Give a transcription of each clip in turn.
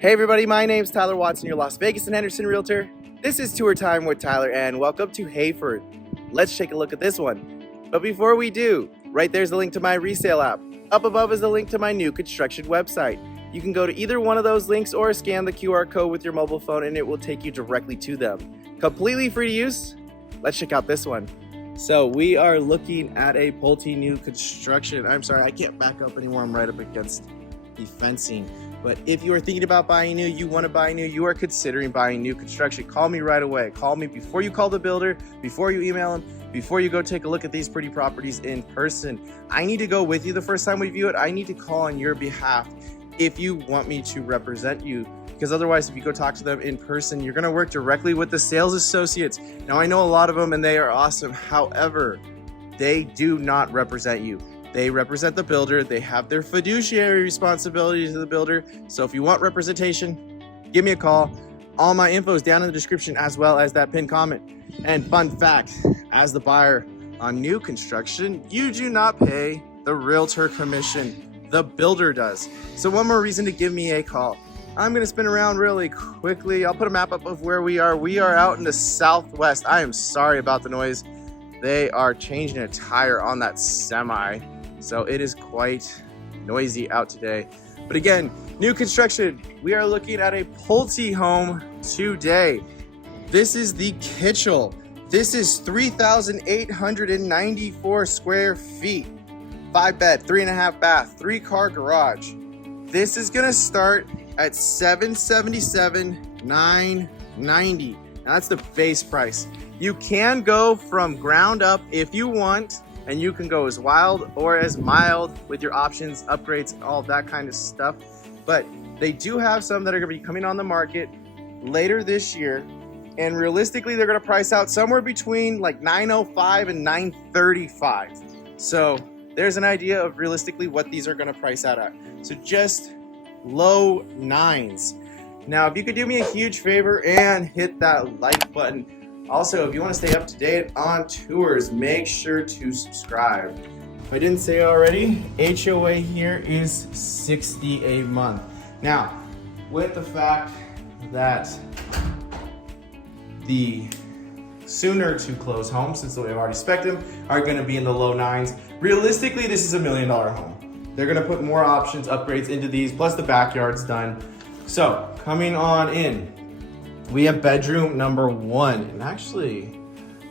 Hey everybody, my name's Tyler Watson, your Las Vegas and Henderson Realtor. This is Tour Time with Tyler and welcome to Hayford. Let's take a look at this one. But before we do, right there's the link to my resale app. Up above is the link to my new construction website. You can go to either one of those links or scan the QR code with your mobile phone and it will take you directly to them. Completely free to use. Let's check out this one. So we are looking at a Pulte new construction. I'm sorry, I can't back up anymore. I'm right up against the fencing. But if you are thinking about buying new, you want to buy new, you are considering buying new construction, call me right away. Call me before you call the builder, before you email them, before you go take a look at these pretty properties in person. I need to go with you the first time we view it. I need to call on your behalf if you want me to represent you. Because otherwise, if you go talk to them in person, you're going to work directly with the sales associates. Now, I know a lot of them and they are awesome. However, they do not represent you. They represent the builder. They have their fiduciary responsibilities to the builder. So if you want representation, give me a call. All my info is down in the description as well as that pinned comment. And fun fact, as the buyer on new construction, you do not pay the realtor commission. The builder does. So one more reason to give me a call. I'm going to spin around really quickly. I'll put a map up of where we are. We are out in the southwest. I am sorry about the noise. They are changing a tire on that semi. So it is quite noisy out today. But again, new construction, we are looking at a Pulte home today. This is the Kitchell. This is 3,894 square feet. 5-bed, 3.5 bath, 3-car garage. This is gonna start at $777,990. That's the base price. You can go from ground up if you want, and you can go as wild or as mild with your options, upgrades, all that kind of stuff. But they do have some that are gonna be coming on the market later this year. And realistically, they're gonna price out somewhere between like $905 and $935. So there's an idea of realistically what these are gonna price out at. So just low nines. Now, if you could do me a huge favor and hit that like button. Also, if you want to stay up to date on tours, make sure to subscribe. If I didn't say already, HOA here is $60 a month. Now, with the fact that the sooner to close homes, since they've already spec'd them, are going to be in the low nines. Realistically, this is $1 million home. They're going to put more options, upgrades into these, plus the backyard's done. So, coming on in. We have bedroom number 1, and actually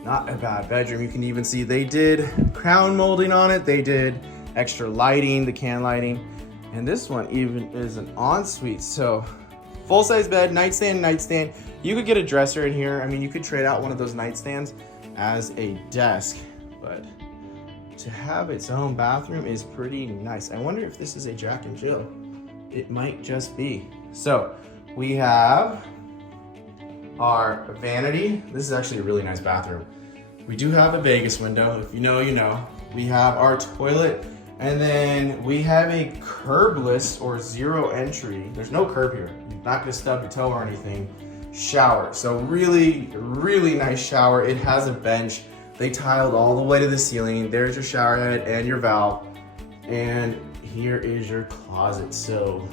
not a bad bedroom. You can even see they did crown molding on it. They did extra lighting, the can lighting, and this one even is an ensuite. So full-size bed, nightstand. You could get a dresser in here. I mean, you could trade out one of those nightstands as a desk, but to have its own bathroom is pretty nice. I wonder if this is a Jack and Jill. It might just be. So we have our vanity. This is actually a really nice bathroom. We do have a Vegas window. If you know, you know. We have our toilet, and then we have a curbless or zero entry. There's no curb here. You're not gonna stub your toe or anything. Shower. So really, really nice shower. It has a bench. They tiled all the way to the ceiling. There's your shower head and your valve. And here is your closet. So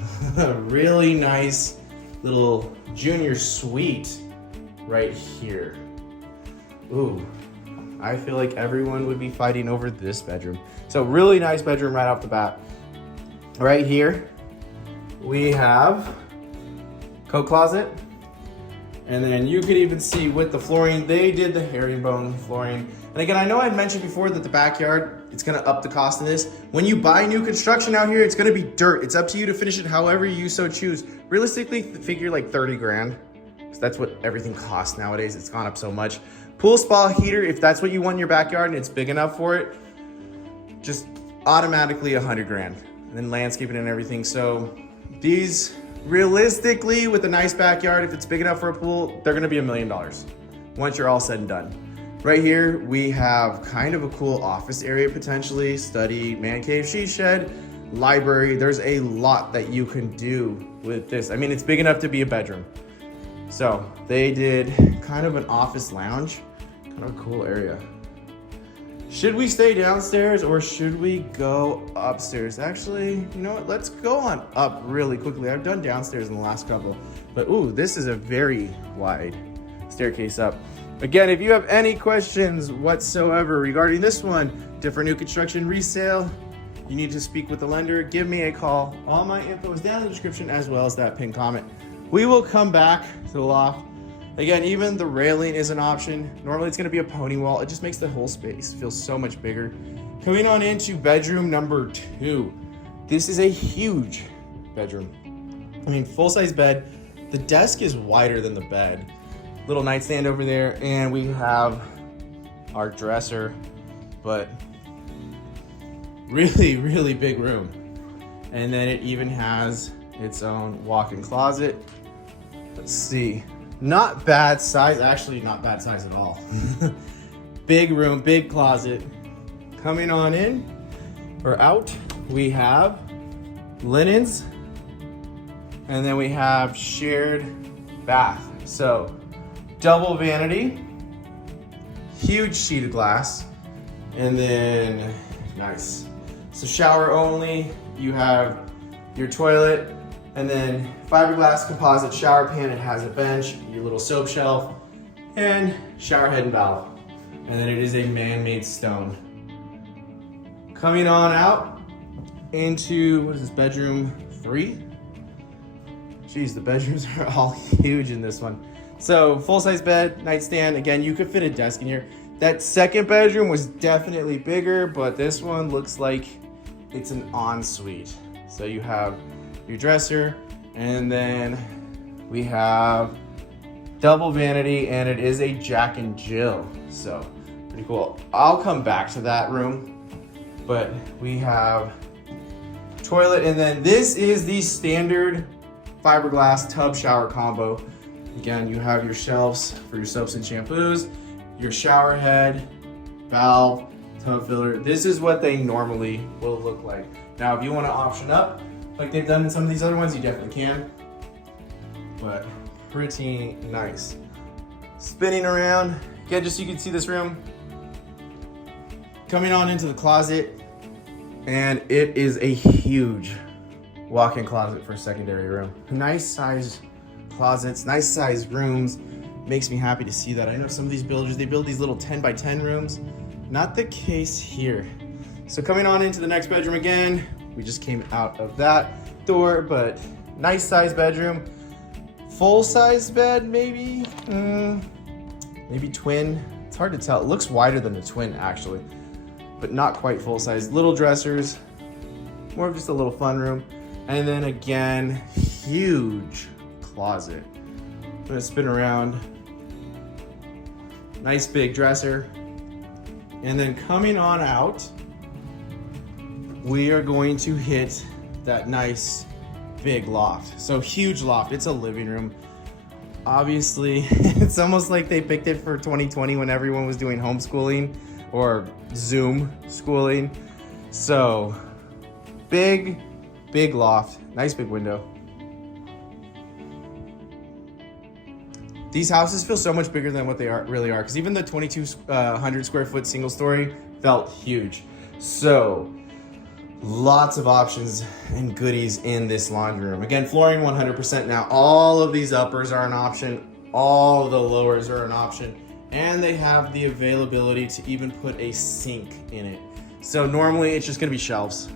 really nice little junior suite right here. Ooh, I feel like everyone would be fighting over this bedroom. So really nice bedroom right off the bat. Right here, we have coat closet. And then you could even see with the flooring, they did the herringbone flooring. And again, I know I mentioned before that the backyard, it's gonna up the cost of this. When you buy new construction out here, it's gonna be dirt. It's up to you to finish it however you so choose. Realistically, figure like 30 grand. So that's what everything costs nowadays. It's gone up so much. Pool spa heater, if that's what you want in your backyard and it's big enough for it, just automatically 100 grand. And then landscaping and everything. So these, realistically, with a nice backyard, if it's big enough for a pool, they're gonna be $1 million once you're all said and done. Right here, we have kind of a cool office area potentially, study, man cave, she shed, library. There's a lot that you can do with this. I mean, it's big enough to be a bedroom. So they did kind of an office lounge, kind of a cool area. Should we stay downstairs or should we go upstairs? Actually, you know what? Let's go on up really quickly. I've done downstairs in the last couple, but ooh, this is a very wide staircase up. Again, if you have any questions whatsoever regarding this one, different new construction resale, you need to speak with the lender, give me a call. All my info is down in the description as well as that pinned comment. We will come back to the loft. Again, even the railing is an option. Normally it's gonna be a pony wall. It just makes the whole space feel so much bigger. Coming on into bedroom number 2. This is a huge bedroom. I mean, full-size bed. The desk is wider than the bed. Little nightstand over there, and we have our dresser, but really, really big room. And then it even has its own walk-in closet. Let's see. Not bad size, actually not bad size at all. Big room, big closet. Coming on in or out, we have linens, and then we have shared bath. So double vanity, huge sheet of glass, and then nice. So shower only, you have your toilet, and then fiberglass composite shower pan. It has a bench, your little soap shelf, and shower head and valve. And then it is a man-made stone. Coming on out into, what is this, bedroom 3? Geez, the bedrooms are all huge in this one. So full-size bed, nightstand. Again, you could fit a desk in here. That second bedroom was definitely bigger, but this one looks like it's an ensuite. So you have your dresser, and then we have double vanity, and it is a Jack and Jill. So pretty cool. I'll come back to that room, but we have toilet, and then this is the standard fiberglass tub shower combo. Again, you have your shelves for your soaps and shampoos, your shower head, valve, tub filler. This is what they normally will look like. Now, if you want to option up, like they've done in some of these other ones, you definitely can, but pretty nice. Spinning around, again, just so you can see this room. Coming on into the closet, and it is a huge walk-in closet for a secondary room. Nice size closets, nice size rooms. Makes me happy to see that. I know some of these builders, they build these little 10 by 10 rooms. Not the case here. So coming on into the next bedroom again, we just came out of that door, but nice size bedroom. Full size bed, maybe? Maybe twin. It's hard to tell. It looks wider than a twin actually, but not quite full size. Little dressers, more of just a little fun room. And then again, huge closet. I'm gonna spin around. Nice big dresser. And then coming on out, we are going to hit that nice big loft. So huge loft, it's a living room. Obviously, it's almost like they picked it for 2020 when everyone was doing homeschooling or Zoom schooling. So big loft, nice big window. These houses feel so much bigger than what they really are, because even the 2,200 square foot single story felt huge. So lots of options and goodies in this laundry room. Again, flooring 100% now. All of these uppers are an option. All of the lowers are an option. And they have the availability to even put a sink in it. So normally it's just gonna be shelves.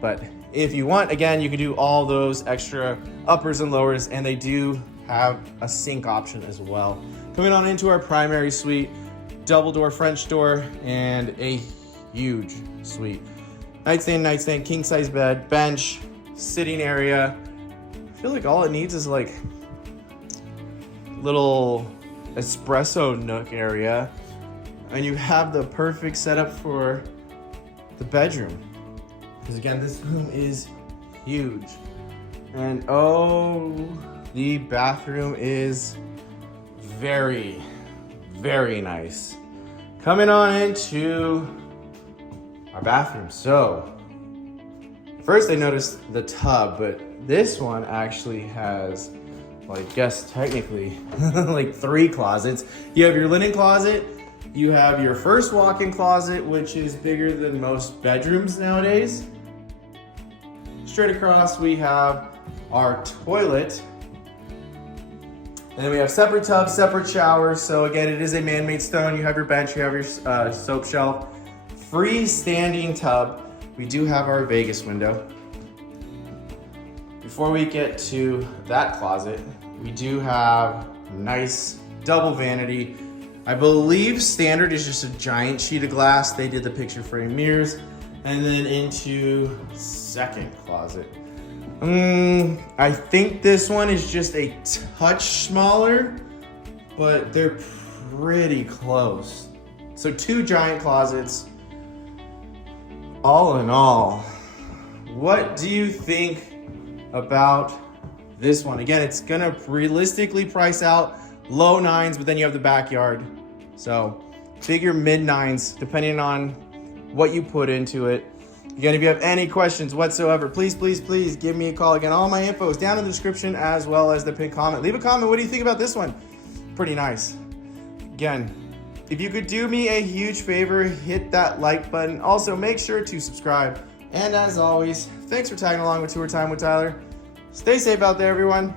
But if you want, again, you can do all those extra uppers and lowers, and they do have a sink option as well. Coming on into our primary suite, double door French door, and a huge suite. Nightstand, king size bed, bench, sitting area. I feel like all it needs is like little espresso nook area, and you have the perfect setup for the bedroom. Because again, this room is huge. And oh, the bathroom is very, very nice. Coming on into our bathroom. So first I noticed the tub, but this one actually has, well, I guess technically like 3 closets. You have your linen closet, You have your first walk-in closet, which is bigger than most bedrooms nowadays. Straight across, we have our toilet. And then we have separate tubs, separate showers. So again, it is a man-made stone. You have your bench, you have your soap shelf. Freestanding tub. We do have our Vegas window. Before we get to that closet, we do have nice double vanity. I believe standard is just a giant sheet of glass. They did the picture frame mirrors. And then into second closet. I think this one is just a touch smaller, but they're pretty close. So 2 giant closets. All in all, what do you think about this one? Again, it's gonna realistically price out low 9s, but then you have the backyard. So figure mid 9s, depending on what you put into it. Again, if you have any questions whatsoever, please give me a call. Again, all my info is down in the description as well as the pinned comment. Leave a comment. What do you think about this one? Pretty nice. Again, if you could do me a huge favor, hit that like button. Also, make sure to subscribe. And as always, thanks for tagging along with Tour Time with Tyler. Stay safe out there, everyone.